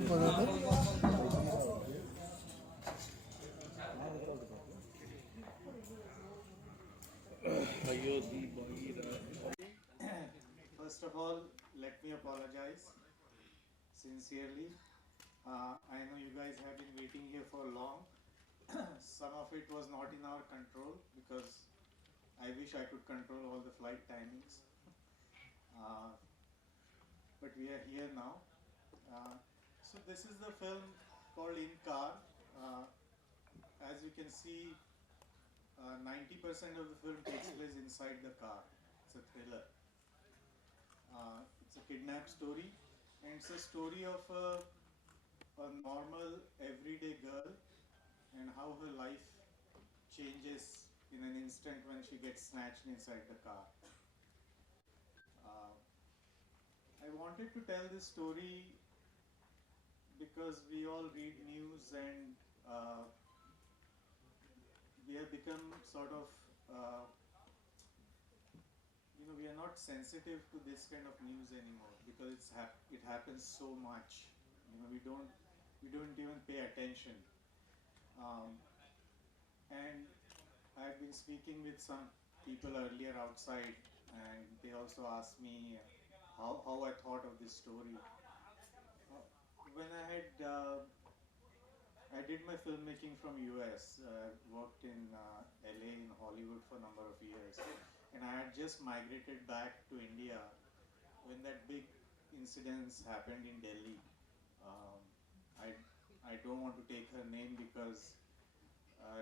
First of all, let me apologize sincerely. I know you guys have been waiting here for long. Some of it was not in our control because I wish I could control all the flight timings. Uh, but we are here now. So this is the film called In Car. Uh, as you can see, 90% of the film takes place inside the car. It's a thriller. It's a kidnap story, and it's a story of a normal, everyday girl and how her life changes in an instant when she gets snatched inside the car. Uh, I wanted to tell this story because we all read news and we have become sort of uh, we are not sensitive to this kind of news anymore because it happens so much. We don't even pay attention. Um, and I've been speaking with some people earlier outside, and they also asked me how I thought of this story. When I did my filmmaking from US. Worked in LA, in Hollywood for a number of years, and I had just migrated back to India when that big incidents happened in Delhi. Um, I I don't want to take her name because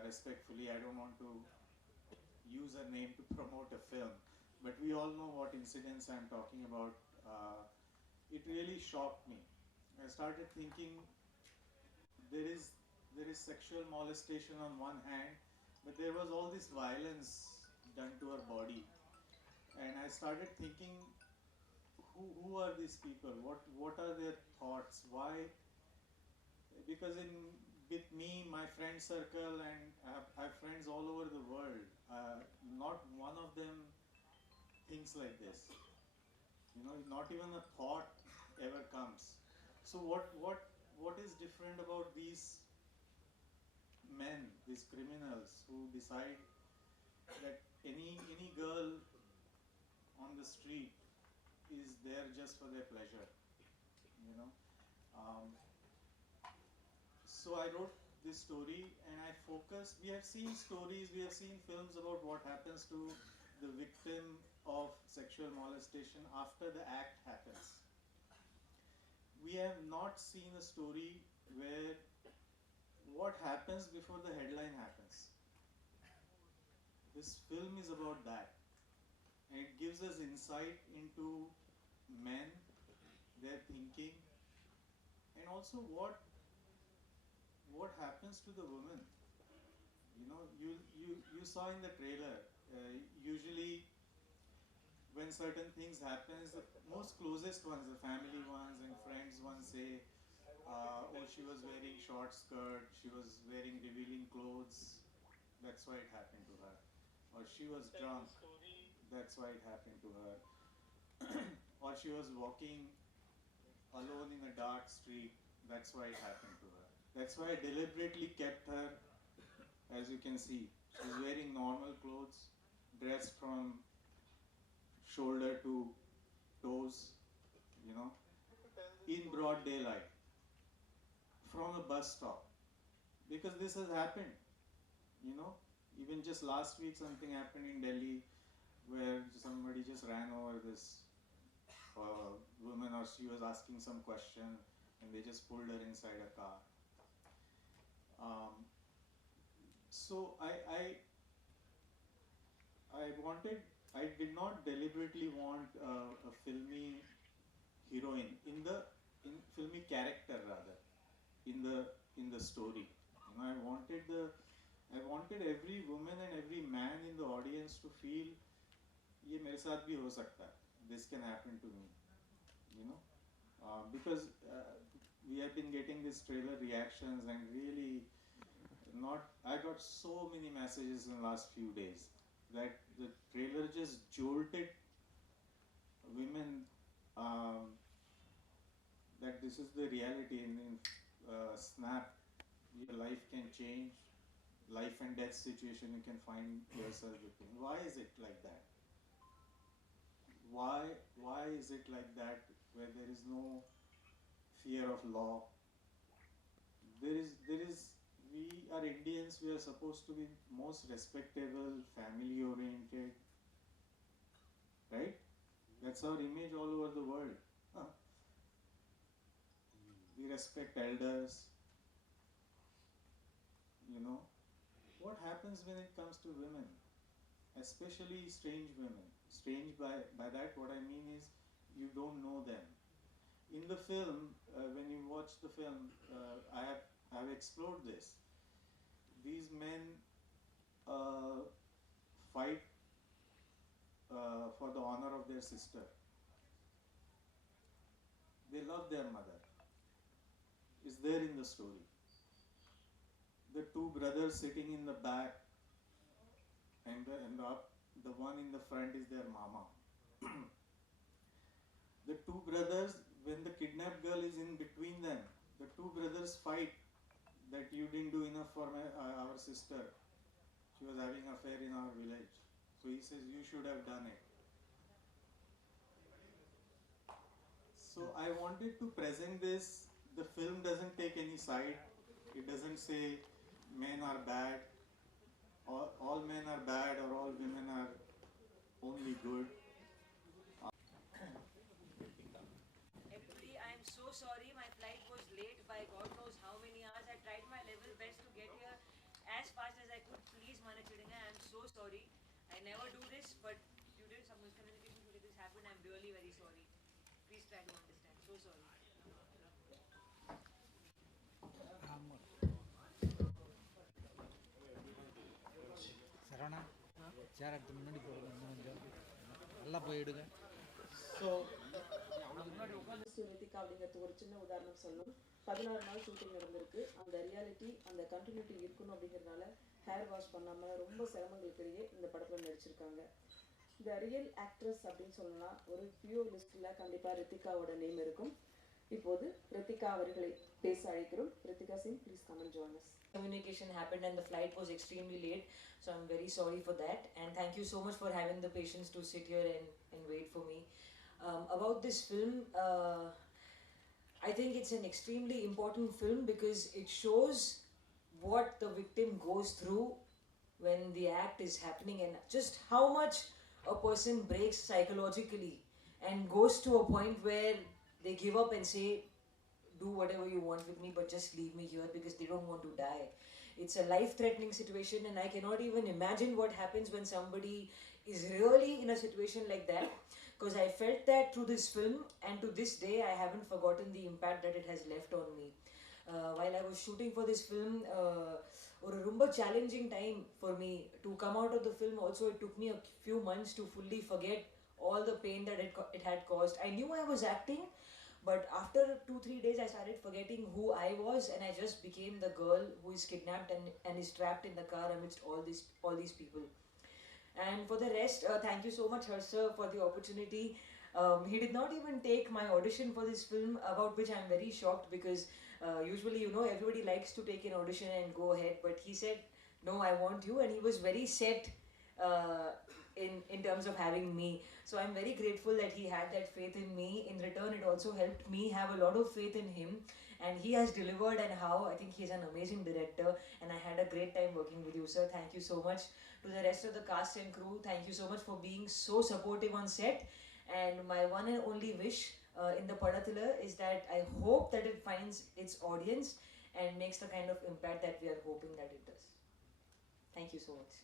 respectfully I don't want to use her name to promote a film, but we all know what incidents I'm talking about. It really shocked me. I started thinking there is there is sexual molestation on one hand, but there was all this violence done to her body, and I started thinking, who are these people? What are their thoughts? Why? Because in with me, my friend circle, and I have friends all over the world. Not one of them thinks like this. Not even a thought ever comes. So what is different about these men, these criminals who decide that any girl on the street is there just for their pleasure? You know. Um, so I wrote this story, and I focused. We have seen stories, we have seen films about what happens to the victim of sexual molestation after the act happens. We have not seen a story where what happens before the headline happens. This film is about that, and it gives us insight into men, their thinking, and also what happens to the woman. You saw in the trailer. Usually, when certain things happens, the most closest ones, the family ones and friends ones say, "Oh, she was wearing short skirt. She was wearing revealing clothes. That's why it happened to her." Or she was drunk. That's why it happened to her. Or she was walking alone in a dark street. That's why it happened to her. That's why I deliberately kept her, as you can see. She's wearing normal clothes, dressed from shoulder to toes, you know, in broad daylight, from a bus stop. Because this has happened, you know. Even just last week, something happened in Delhi where somebody just ran over this woman, or she was asking some question, and they just pulled her inside a car. Um, so I did not deliberately want a filmy heroine in filmy character, rather, in the story. I wanted every woman and every man in the audience to feel, ये मेरे साथ भी हो सकता है. This can happen to me, you know. Because we have been getting these trailer reactions, and really not. I got so many messages in the last few days that the trailer just jolted women, um, that this is the reality. In snap, your life can change, life and death situation you can find yourself between. Why is it like that? Why is it like that, where there is no fear of law? There is we are Indians, we are supposed to be most respectable, family oriented, right? That's our image all over the world. Huh. We respect elders, you know. What happens when it comes to women, especially strange women? Strange, by that what I mean is, you don't know them. In the film, when you watch the film, I have explored this. These men fight for the honor of their sister. They love their mother. It's there in the story. The two brothers sitting in the back, and the one in the front is their mama. The two brothers, when the kidnapped girl is in between them, the two brothers fight that you didn't do enough for our sister. She was having an affair in our village. So he says, you should have done it. So I wanted to present this. The film doesn't take any side. It doesn't say men are bad, or all men are bad, or all women are only good. Everybody, I am so sorry. My flight was late by God knows how many hours. I tried my level best to get here as fast as I could. Please, Mana Chidinga, I am so sorry. I never do this, but due to some miscommunication today this happened. I am really very sorry. Please try to understand. So sorry. Saravana சேர் எடுத்து முன்னாடி போடுங்க இன்னும் கொஞ்சம் நல்லா போயிடுங்க. So Ritika அப்படிங்கிறதுக்கு ஒரு சின்ன உதாரணம் சொல்லணும். 16 நாள் ஷூட்டிங் நடந்திருக்கு. அந்த ரியாலிட்டி, அந்த கண்டினியூட்டி இருக்கணும் அப்படிங்கிறதுனால ஹேர் வாஷ் பண்ணாமல் ரொம்ப சிரமங்களுக்கிடையே இந்த படத்தில் நடிச்சிருக்காங்க. இந்த ரியல் ஆக்ட்ரஸ் அப்படின்னு சொல்லலாம், ஒரு ஃபியூ லிஸ்ட்டில் கண்டிப்பாக ரித்திகாவோட நேம் இருக்கும். இப்போது ரித்திகா அவர்களை பேச அழைக்கிறோம். Rithika Singh, please come and join us. Communication happened and the flight was extremely late, so I'm very sorry for that, and thank you so much for having the patience to sit here and wait for me. About this film, I think it's an extremely important film because it shows what the victim goes through when the act is happening, and just how much a person breaks psychologically and goes to a point where they give up and say, do whatever you want with me, but just leave me here, because they don't want to die. It's a life-threatening situation, and I cannot even imagine what happens when somebody is really in a situation like that, because I felt that through this film, and to this day I haven't forgotten the impact that it has left on me. While I was shooting for this film, or a rumba challenging time for me to come out of the film. Also, it took me a few months to fully forget all the pain that it had caused. I knew I was acting, but after 2-3 days I started forgetting who I was, and I just became the girl who is kidnapped and is trapped in the car amidst all these people. And for the rest, thank you so much, Harsha, for the opportunity. He did not even take my audition for this film, about which I'm very shocked, because usually, you know, everybody likes to take an audition and go ahead, but he said, no, I want you, and he was very set uh, in terms of having me. So I'm very grateful that he had that faith in me. In return, it also helped me have a lot of faith in him, and he has delivered. And how, I think he's an amazing director, and I had a great time working with you, sir. Thank you so much. To the rest of the cast and crew, thank you so much for being so supportive on set. And my one and only wish in the Padathala is that I hope that it finds its audience and makes the kind of impact that we are hoping that it does. Thank you so much.